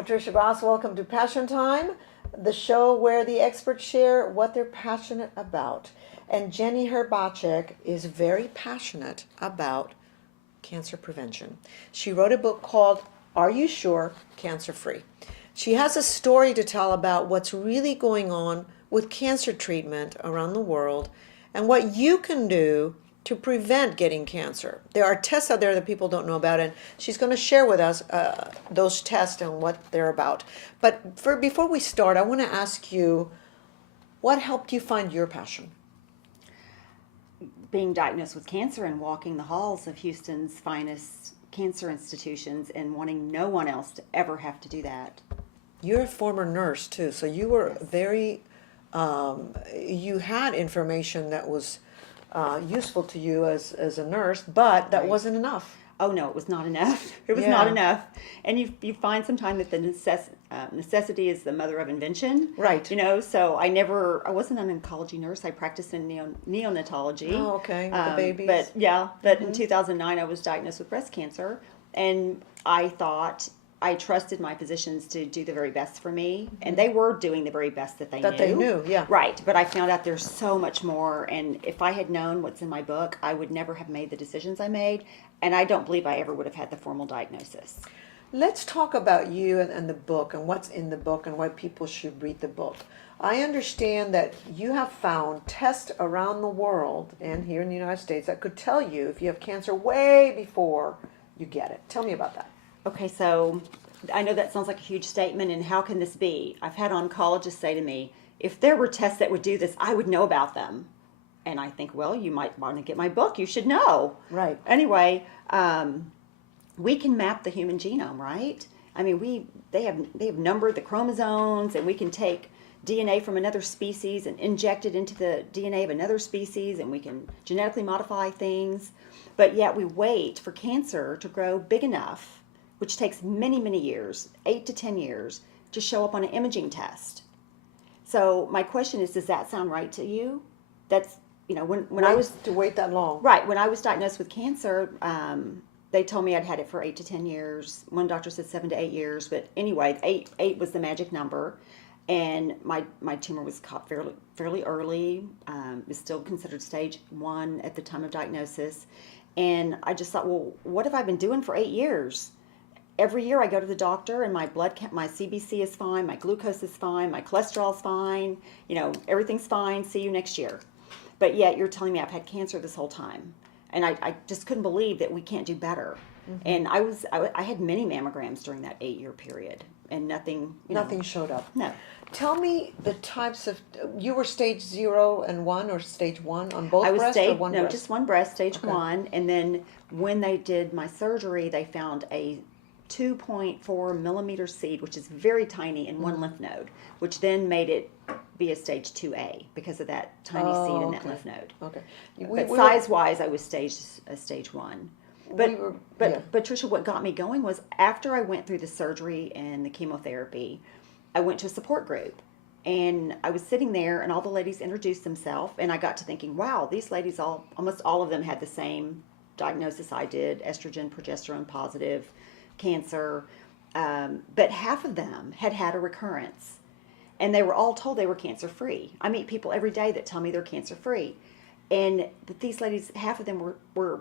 Patricia Gras. Welcome to Passion Time, the show where the experts share what they're passionate about. And Jenny Herbacek is very passionate about cancer prevention. She wrote a book called Are You Sure? Cancer Free. She has a story to tell about what's really going on with cancer treatment around the world and what you can do to prevent getting cancer. There are tests out there that people don't know about, and she's going to share with us those tests and what they're about. But before we start, I want to ask you, what helped you find your passion? Being diagnosed with cancer and walking the halls of Houston's finest cancer institutions and wanting no one else to ever have to do that. You're a former nurse too, so you were very, you had information that was useful to you as a nurse, but that wasn't enough. Oh no, it was not enough. It was not enough. And you find sometimes that the necessity is the mother of invention. Right. You know, so I wasn't an oncology nurse. I practiced in neonatology. Oh, okay, with the babies. But in 2009 I was diagnosed with breast cancer, and I trusted my physicians to do the very best for me, and they were doing the very best that they knew. Yeah. Right, but I found out there's so much more, and if I had known what's in my book, I would never have made the decisions I made, and I don't believe I ever would have had the formal diagnosis. Let's talk about you and the book and what's in the book and why people should read the book. I understand that you have found tests around the world and here in the United States that could tell you if you have cancer way before you get it. Tell me about that. Okay, so I know that sounds like a huge statement, and how can this be? I've had oncologists say to me, if there were tests that would do this, I would know about them. And I think, well, you might want to get my book. You should know. Right. Anyway, we can map the human genome, right? I mean, they have numbered the chromosomes, and we can take DNA from another species and inject it into the DNA of another species, and we can genetically modify things. But yet we wait for cancer to grow big enough, which takes many, many years, 8 to 10 years, to show up on an imaging test. So my question is, does that sound right to you? That's, you know, when I was... To wait that long. Right. When I was diagnosed with cancer, they told me I'd had it for 8 to 10 years. One doctor said 7 to 8 years. But anyway, eight was the magic number. And my tumor was caught fairly early. It was still considered stage 1 at the time of diagnosis. And I just thought, well, what have I been doing for 8 years? Every year I go to the doctor and my blood count, my CBC is fine, my glucose is fine, my cholesterol's fine, you know, everything's fine, see you next year. But yet you're telling me I've had cancer this whole time. And I just couldn't believe that we can't do better. Mm-hmm. And I had many mammograms during that 8-year period, and nothing showed up. No. Tell me the types of, you were stage 0 and 1 or stage 1 on both breasts or one breast? No, just one breast, stage 1. And then when they did my surgery, they found a 2.4 millimeter seed, which is very tiny, in one lymph node, which then made it be a stage 2A because of that tiny seed in that lymph node. Okay. But size-wise, I was stage 1. But Patricia, what got me going was after I went through the surgery and the chemotherapy, I went to a support group. And I was sitting there, and all the ladies introduced themselves, and I got to thinking, wow, these ladies, almost all of them had the same diagnosis I did, estrogen, progesterone positive, cancer, but half of them had a recurrence, and they were all told they were cancer free. I meet people every day that tell me they're cancer free, but these ladies, half of them were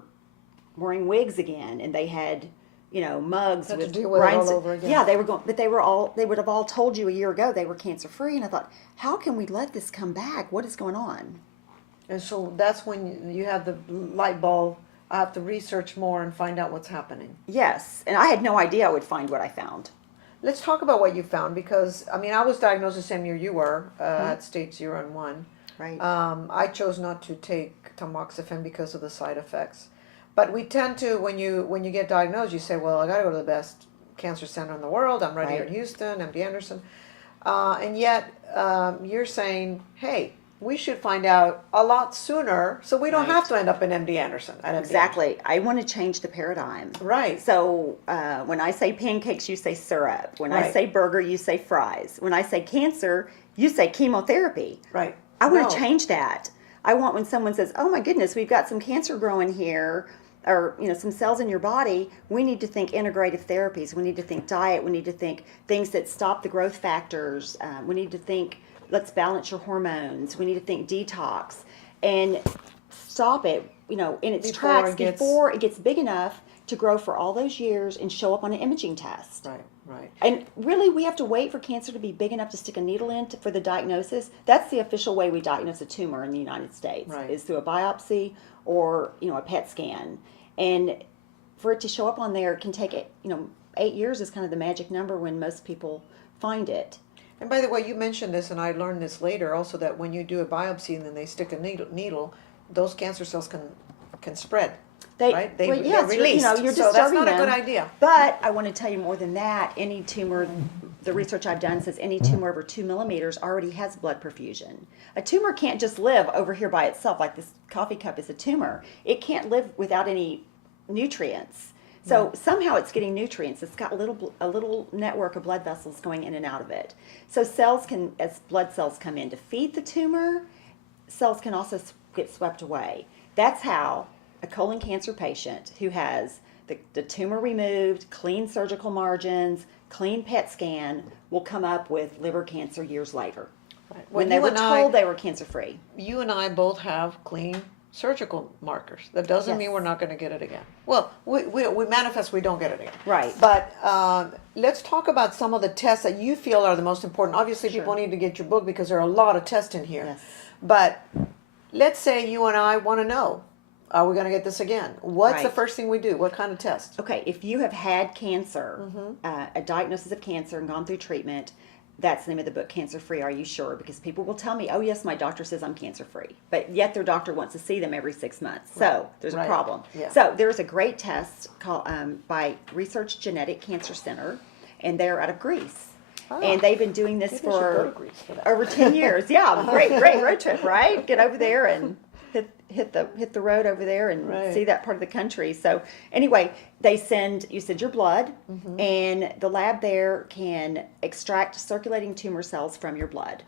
wearing wigs again, and they had, you know, mugs with all over again. Yeah, they were going, but they would have all told you a year ago they were cancer free, and I thought, how can we let this come back? What is going on? And so that's when you have the light bulb. I have to research more and find out what's happening. Yes, and I had no idea I would find what I found. Let's talk about what you found, because, I mean, I was diagnosed the same year you were, at stage 0 and 1. Right. I chose not to take tamoxifen because of the side effects. But we tend to, when you get diagnosed, you say, well, I got to go to the best cancer center in the world. I'm right here in Houston, MD Anderson. And yet, you're saying, hey, we should find out a lot sooner so we don't have to end up in MD Anderson. Exactly. I want to change the paradigm. Right. So when I say pancakes, you say syrup. When I say burger, you say fries. When I say cancer, you say chemotherapy. Right. I want to change that. I want when someone says, oh my goodness, we've got some cancer growing here, or some cells in your body, we need to think integrative therapies. We need to think diet. We need to think things that stop the growth factors. We need to think, let's balance your hormones. We need to think detox and stop it, in its tracks before it gets big enough to grow for all those years and show up on an imaging test. Right, right. And really, we have to wait for cancer to be big enough to stick a needle in for the diagnosis. That's the official way we diagnose a tumor in the United States, is through a biopsy or, a PET scan. And for it to show up on there can take, 8 years is kind of the magic number when most people find it. And by the way, you mentioned this, and I learned this later also, that when you do a biopsy and then they stick a needle, those cancer cells can spread. Right? They're released. You're so that's not a good idea. But I want to tell you more than that. Any tumor, the research I've done says any tumor over 2 millimeters already has blood perfusion. A tumor can't just live over here by itself, like this coffee cup is a tumor. It can't live without any nutrients. So somehow it's getting nutrients. It's got a little network of blood vessels going in and out of it. So as blood cells come in to feed the tumor, cells can also get swept away. That's how a colon cancer patient who has the tumor removed, clean surgical margins, clean PET scan will come up with liver cancer years later. Right. When they were told they were cancer-free. You and I both have clean surgical markers. That doesn't mean we're not going to get it again. Well, we manifest we don't get it again. Right. But let's talk about some of the tests that you feel are the most important. Obviously, people need to get your book because there are a lot of tests in here. Yes. But let's say you and I want to know, are we going to get this again? What's the first thing we do? What kind of test? Okay, if you have had cancer, a diagnosis of cancer and gone through treatment, that's the name of the book, Cancer Free, Are You Sure? Because people will tell me, oh yes, my doctor says I'm cancer free. But yet their doctor wants to see them every 6 months. So there's a problem. Yeah. So there's a great test called by Research Genetic Cancer Center, and they're out of Greece. Oh. And they've been doing this for over 10 years. Yeah, great road trip, right? Get over there and hit the road over there and see that part of the country. So anyway, you send your blood, and the lab there can extract circulating tumor cells from your blood.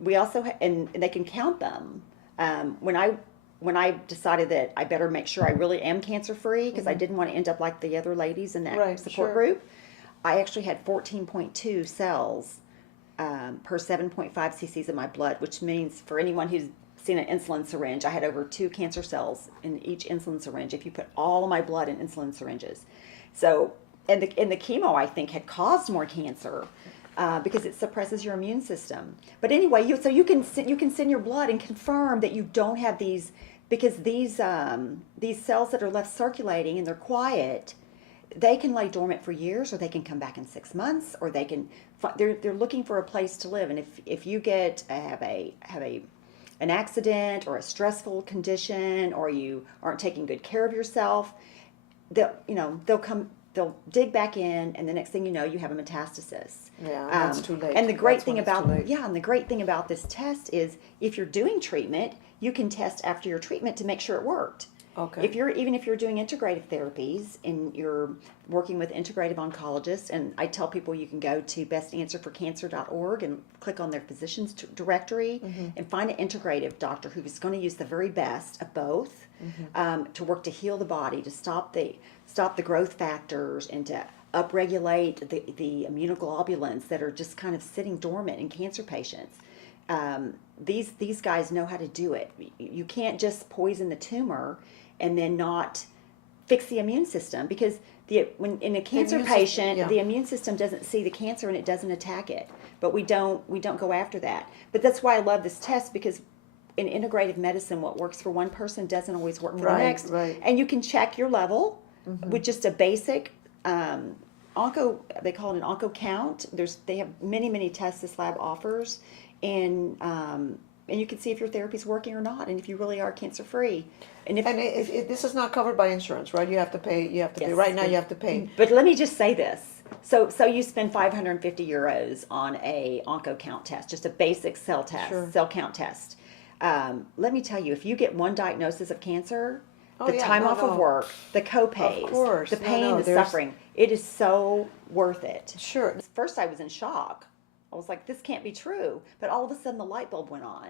We also and they can count them. When I decided that I better make sure I really am cancer free because I didn't want to end up like the other ladies in that support group, I actually had 14.2 cells per 7.5 cc's of my blood, which means for anyone who's seen an insulin syringe, I had over 2 cancer cells in each insulin syringe if you put all of my blood in insulin syringes. So, and the chemo, I think, had caused more cancer because it suppresses your immune system. But anyway, you can send your blood and confirm that you don't have these, because these cells that are left circulating and they're quiet, they can lay dormant for years, or they can come back in 6 months, or they're looking for a place to live. And if you have an accident or a stressful condition, or you aren't taking good care of yourself, they'll dig back in, and the next thing you know, you have a metastasis. Yeah, that's too late. And the great thing about this test is if you're doing treatment, you can test after your treatment to make sure it worked. Okay. Even if you're doing integrative therapies and you're working with integrative oncologists, and I tell people you can go to bestanswerforcancer.org and click on their physicians directory and find an integrative doctor who is going to use the very best of both to work to heal the body, to stop the growth factors, and to upregulate the immunoglobulins that are just kind of sitting dormant in cancer patients. These guys know how to do it. You can't just poison the tumor and then not fix the immune system, because when in a cancer patient, the immune system doesn't see the cancer and it doesn't attack it. But we don't go after that. But that's why I love this test, because in integrative medicine, what works for one person doesn't always work for the next. Right. And you can check your level with just a basic onco. They call it an onco count. They have many tests this lab offers, and you can see if your therapy's working or not, and if you really are cancer free. And if this is not covered by insurance, right? You have to pay. Pay. Right now, you have to pay. But let me just say this. So you spend €550 on a onco count test, just a basic cell count test. Let me tell you, if you get one diagnosis of cancer, time off of work, the co-pays, the pain, the suffering, it is so worth it. Sure. First, I was in shock. I was like, this can't be true. But all of a sudden, the light bulb went on.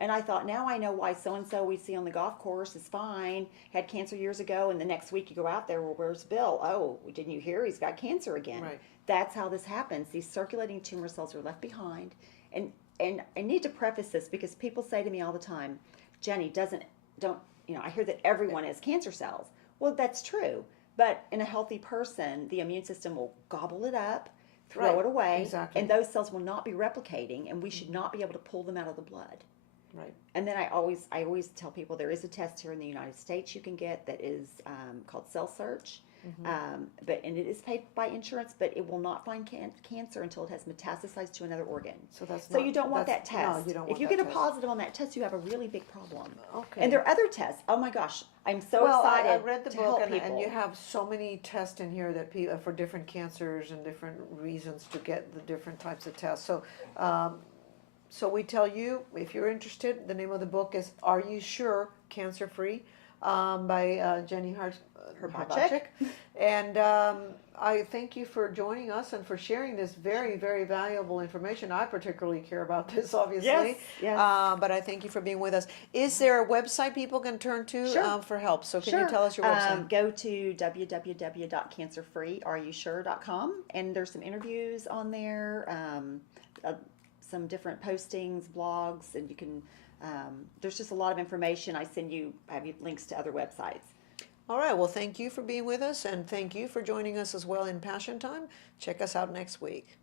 And I thought, now I know why so-and-so we see on the golf course is fine, had cancer years ago, and the next week you go out there, well, where's Bill? Oh, didn't you hear? He's got cancer again. Right. That's how this happens. These circulating tumor cells are left behind. And I need to preface this because people say to me all the time, Jenny, I hear that everyone has cancer cells. Well, that's true. But in a healthy person, the immune system will gobble it up, throw it away, exactly. and those cells will not be replicating, and we should not be able to pull them out of the blood. Right. And then I always tell people there is a test here in the United States you can get that is called Cell Search, and it is paid by insurance, but it will not find cancer until it has metastasized to another organ. So you don't want that test. No, you don't want if you that get a test. positive on that test, you have a really big problem. Okay. And there are other tests. Oh my gosh, I'm so excited. I read the to book, help and people. you have so many tests in here that people for different cancers and different reasons to get the different types of tests. So, so we tell you, if you're interested, the name of the book is "Are You Sure Cancer Free?" By Jenny Herbacek. And I thank you for joining us and for sharing this very, very valuable information. I particularly care about this, obviously. Yes. But I thank you for being with us. Is there a website people can turn to for help? So can you tell us your website? Go to www.cancerfreeareyousure.com, and there's some interviews on there, some different postings, blogs, and you can. There's just a lot of information. I have you links to other websites. All right. Well, thank you for being with us, and thank you for joining us as well in Passion Time. Check us out next week.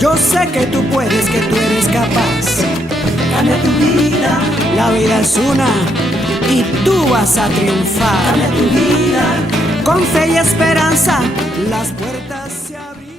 Yo sé que tú puedes, que tú eres capaz. Cambia tu vida. La vida es una y tú vas a triunfar. Cambia tu vida. Con fe y esperanza las puertas se abrirán.